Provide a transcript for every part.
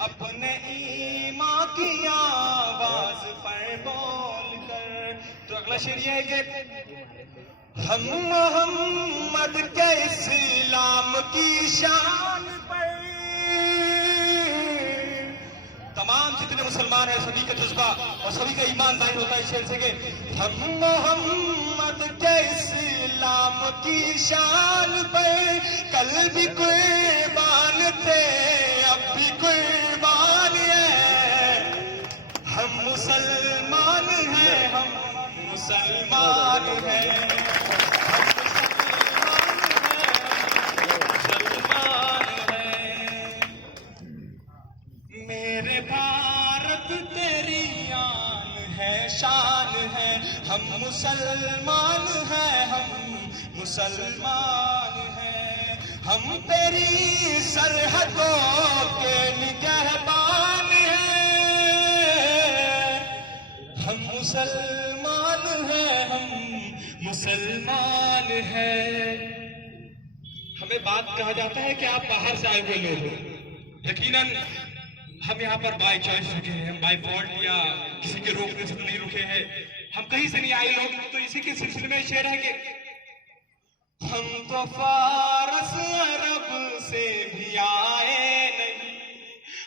अपने ईमान की आवाज पर बोल कर। तो अगला शेर ये है कि हम मोहम्मद के इस्लाम की शान पर, तमाम जितने मुसलमान हैं सभी का जज्बा और सभी का ईमान जाहिर होता है इस शेर से कि हम मोहम्मद के इस्लाम की शान पर कल भी कुर्बान थे, अब भी कुर्बान है। हम मुसलमान हैं, हम मुसलमान हैं, मेरे भारत तेरी आन है, शान है। हम मुसलमान हैं, हम मुसलमान हैं। हम तेरी सरहदों के निगहबान हैं। हम मुसलमान हैं, हम मुसलमान हैं। हमें बात कहा जाता है कि आप बाहर से आए हुए लोग हो। यकीनन हम यहाँ पर बाय चॉइस रुके हैं, हम बाय फॉल्ट या किसी के रोकने से तो नहीं रुके हैं। हम कहीं से नहीं आए लोग। तो इसी के सिलसिले में शेर है कि हम तो फारस अरब से भी आए नहीं,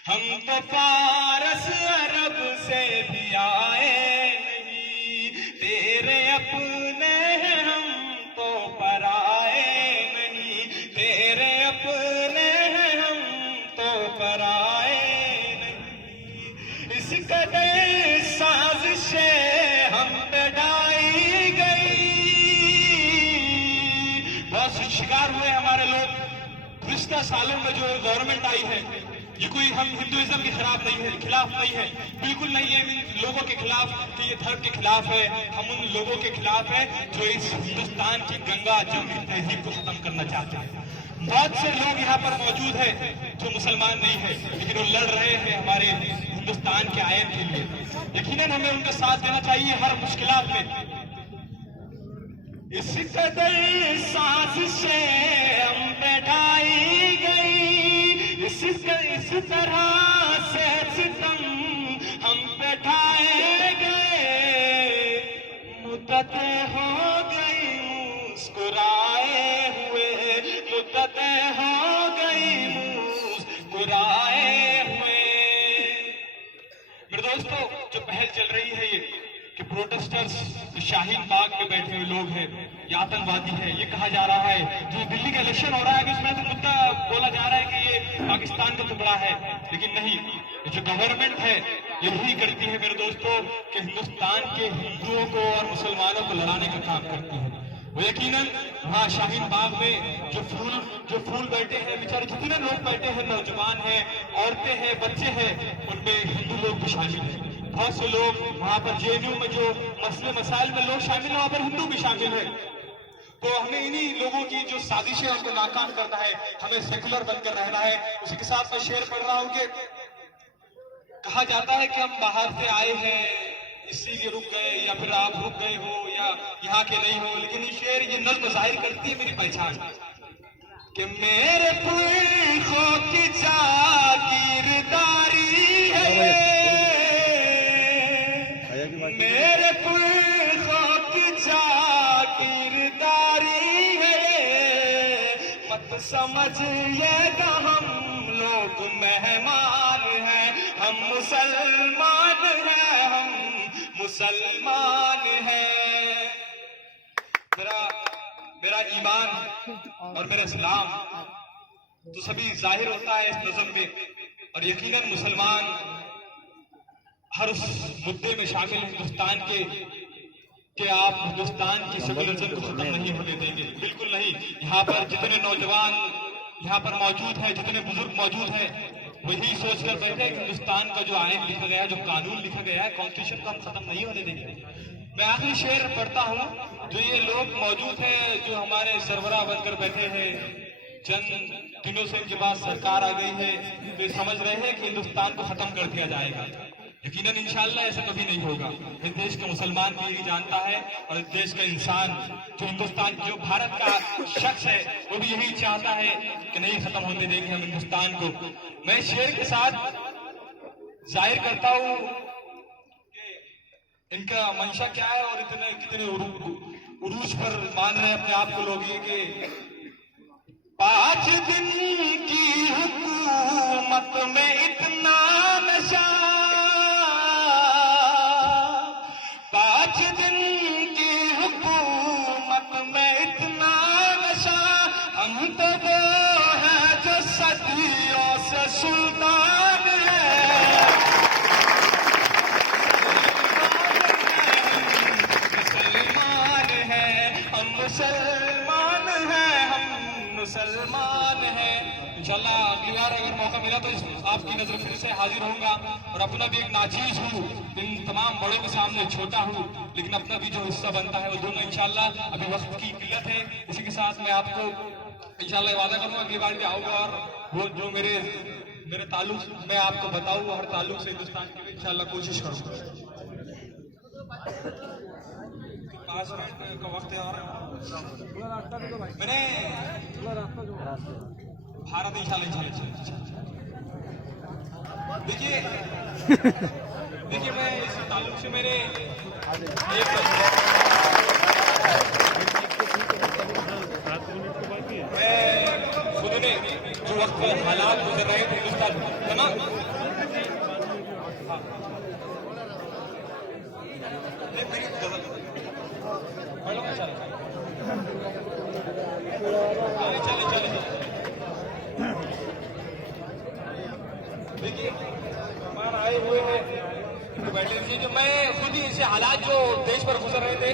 हम तो फारस अरब से भी आए नहीं। तेरे अपने हैं हम तो पराए नहीं, तेरे अपने हैं हम तो पराए। इस कदर साजिशें हम पे ढाई गई, बहुत शिकार हुए हमारे लोग। पिछले सालों में जो गवर्नमेंट आई है ये कोई हम हिंदुइज्म के खिलाफ नहीं है, खिलाफ नहीं है, बिल्कुल नहीं है इन लोगों के खिलाफ कि ये धर्म के खिलाफ है। हम उन लोगों के खिलाफ है जो इस हिंदुस्तान की गंगा जमुनी तहजीब को खत्म करना चाहते हैं। बहुत से लोग यहाँ पर मौजूद है जो मुसलमान नहीं है, लेकिन वो लड़ रहे हैं हमारे हिंदुस्तान के आयन के लिए। यकीनन हमें उनका साथ देना चाहिए हर मुश्किलात में। इस कदर साजिशें हम पे ढाई गई, इस तरह से सितम हम पे ढाए गए। मुद्दतें हो गई मुस्कुराए हुए, मुद्दतें हो गई मुस्कुराए हुए। मेरे दोस्तों जो पहल चल रही है ये कि प्रोटेस्टर्स शाहीन बाग में बैठे हुए लोग हैं ये आतंकवादी है, ये कहा जा रहा है। जो दिल्ली का इलेक्शन हो रहा है उसमें तो मुद्दा बोला जा रहा है कि ये पाकिस्तान का टुकड़ा है, लेकिन नहीं, जो गवर्नमेंट है यही करती है मेरे दोस्तों कि हिंदुस्तान के हिंदुओं को और मुसलमानों को लड़ाने का काम करती है। वो यकीनन वहाँ शाहीन बाग में जो फूल बैठे हैं, बेचारे जितने लोग बैठे हैं, नौजवान हैं, औरतें हैं, बच्चे हैं, उनमें हिंदू लोग भी शामिल हैं। बहुत से लोग वहाँ पर जेएनयू में जो मसले मसाइल में लोग शामिल हैं वहाँ पर हिंदू भी शामिल है। तो हमें इन्हीं लोगों की जो साजिश है उनको नाकाम करना है, हमें सेकुलर बनकर रहना है। उसी के साथ मैं शेर पढ़ रहा हूँ कि कहा जाता है कि हम बाहर से आए हैं इसीलिए रुक गए, या फिर आप रुक गए हो या यहाँ के नहीं हो, लेकिन ये शेर ये नज़्म जाहिर करती है मेरी पहचान कि मेरे पुरखों की जागीरदारी है, मेरे पुरखों की जागीरदारी है। मत समझिएगा हम लोग मेहमान हैं, हम मुसलमान हैं, हम मुसलमान हैं। मेरा ईमान और मेरा इस्लाम तो सभी जाहिर होता है इस नज़म में, और यकीनन मुसलमान हर उस मुद्दे में शामिल हिंदुस्तान के कि आप हिंदुस्तान की सेकुलरिज्म को खत्म नहीं होने देंगे, बिल्कुल नहीं। यहाँ पर जितने नौजवान यहाँ पर मौजूद हैं, जितने बुजुर्ग मौजूद हैं, वही सोच कर बैठे कि हिंदुस्तान का जो आयन लिखा गया है, जो कानून लिखा गया है, कॉन्स्टिट्यूशन को हम खत्म नहीं होने देंगे। मैं आखिरी शेर पढ़ता हूँ। जो ये लोग मौजूद हैं जो हमारे सरबराह बनकर बैठे हैं, चंद दिनों से इनके पास सरकार आ गई है, तो ये समझ रहे हैं कि हिंदुस्तान को खत्म कर दिया जाएगा। यकीनन इंशाअल्लाह ऐसा कभी नहीं होगा। इस देश का मुसलमान भी यही जानता है, और इस देश का इंसान जो हिंदुस्तान जो भारत का शख्स है वो भी यही चाहता है कि नहीं खत्म होने देंगे हम हिंदुस्तान को। मैं शेर के साथ जाहिर करता हूं इनका मंशा क्या है और इतने कितने उरूज पर मान रहे हैं अपने आप को लोग, ये कि 5 दिन की हुकूमत में इतना नशा, 5 दिन की हुकूमत में इतना नशा, हम तो वो है जो सदियों से सुल्तान है। मुसलमान है। इंशाल्लाह अगली बार अगर मौका मिला तो आपकी नजर फिर से हाजिर होऊंगा और अपना भी एक नाचीज हूँ, इन तमाम बड़ों के सामने छोटा हूँ, लेकिन अपना भी जो हिस्सा बनता है वो दूंगा इंशाल्लाह। अभी वक्त की किल्लत है, इसी के साथ मैं आपको इंशाल्लाह वादा करूंगा अगली बार भी आऊंगा और वो जो मेरे ताल्लुक मैं आपको बताऊँ, हर ताल्लुक से हिंदुस्तान की इंशाल्लाह कोशिश करूँगा। 5 मिनट का वक्त है और मैंने भारत इंशाल्लाह देखिए मैं इस ताल्लुक से मेरे मैं खुद ने जो वक्त हालात गुजर रहे थे हिंदुस्तान है ना, देखिए मेहमान आए हुए हैं तो बैठे रहिए। जो मैं खुद ही इसे हालात जो देश पर गुजर रहे थे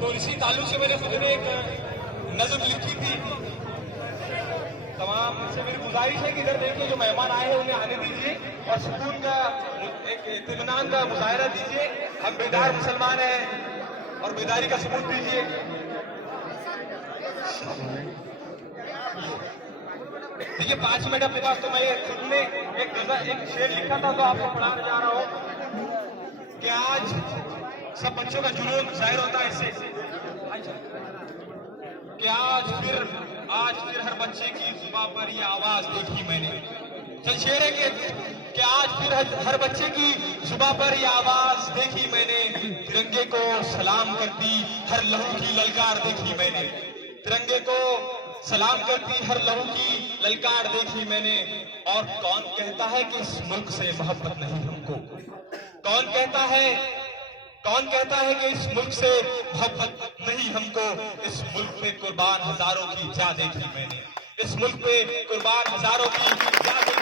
तो इसी ताल्लुक से मैंने खुद ने एक नज़म लिखी थी। तमाम से मेरी गुजारिश है कि इधर देखिए जो मेहमान आए हैं उन्हें आने दीजिए और सुकून का एक इत्मीनान का मुजाहरा दीजिए। हम बेदार मुसलमान हैं और बेदारी का सबूत दीजिए। देखिए 5 मिनट अपने पास, तो मैं खुद ने एक शेर लिखा था तो आपको पढ़ाने जा रहा हूँ कि आज सब बच्चों का जुनून जाहिर होता है इससे कि आज फिर हर बच्चे की जुबान पर ये आवाज देखी मैंने। चल शेर है कि आज फिर हर बच्चे की जुबान पर ये आवाज देखी मैंने, तिरंगे को सलाम करती हर लहू की ललकार देखी मैंने, तिरंगे को सलाम करती हर लहू की ललकार देखी मैंने। और कौन कहता है कि इस मुल्क से मोहब्बत नहीं हमको, कौन कहता है कि इस मुल्क से मोहब्बत नहीं हमको। इस मुल्क पे कुर्बान हजारों की जान देखी मैंने, इस मुल्क पे कुर्बान हजारों की जान देखी मैंने।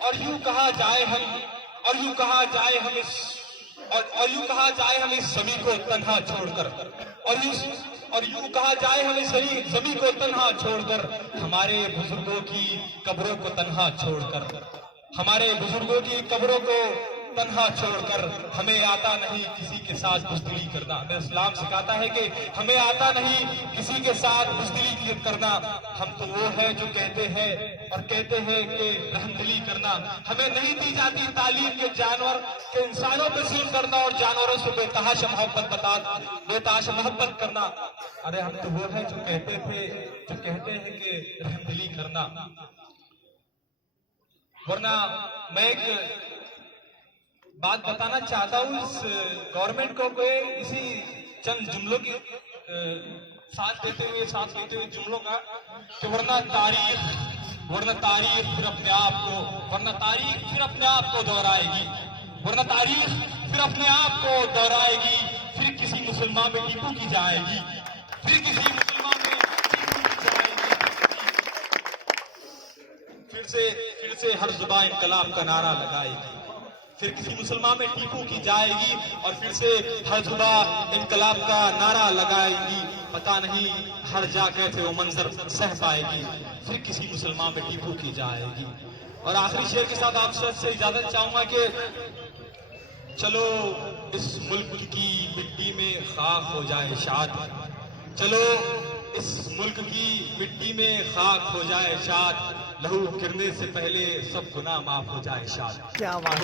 और यूं कहा जाए हम इस ज़मीं को तन्हा छोड़कर, और यूं कहा जाए हम इस ज़मीं को तन्हा छोड़कर, हमारे बुजुर्गों की कब्रों को तन्हा छोड़कर, हमारे बुजुर्गों की कब्रों को तन्हा छोड़कर, हमें आता नहीं किसी के साथ बुज़दिली करना। हमें इस्लाम सिखाता है कि हमें आता नहीं किसी के साथ बुज़दिली करना। हम तो वो है जो कहते हैं कि रहमदिली करना। हमें नहीं दी जाती तालीम के जानवर के इंसानों पे जुल्म करना और जानवरों से बेतहाशा मोहब्बत करना। अरे हम तो वो है जो कहते हैं कि रहमदिली करना। वरना मैं एक बात बताना चाहता हूँ इस गवर्नमेंट को, कोई इसी चंद जुमलों के साथ लेते हुए जुमलों का कि वरना तारीख फिर अपने आप को दोहराएगी, फिर किसी मुसलमान में टीपू की जाएगी, फिर से हर जुबान इनकलाब का नारा लगाएगी, फिर किसी मुसलमान में टीपू की जाएगी और फिर से हर जुबान इनकलाब का नारा लगाएगी। पता नहीं हर जा कैसे वो मंजर सह पाएगी, फिर किसी मुसलमान में टीपू की जाएगी। और आखिरी शेर के साथ आप सबसे इजाजत चाहूंगा कि चलो इस मुल्क की मिट्टी में खाक हो जाए शाद, चलो इस मुल्क की मिट्टी में खाक हो जाए शाद, लहू गिरने से पहले सब गुनाह माफ हो जाए शाद। क्या बात।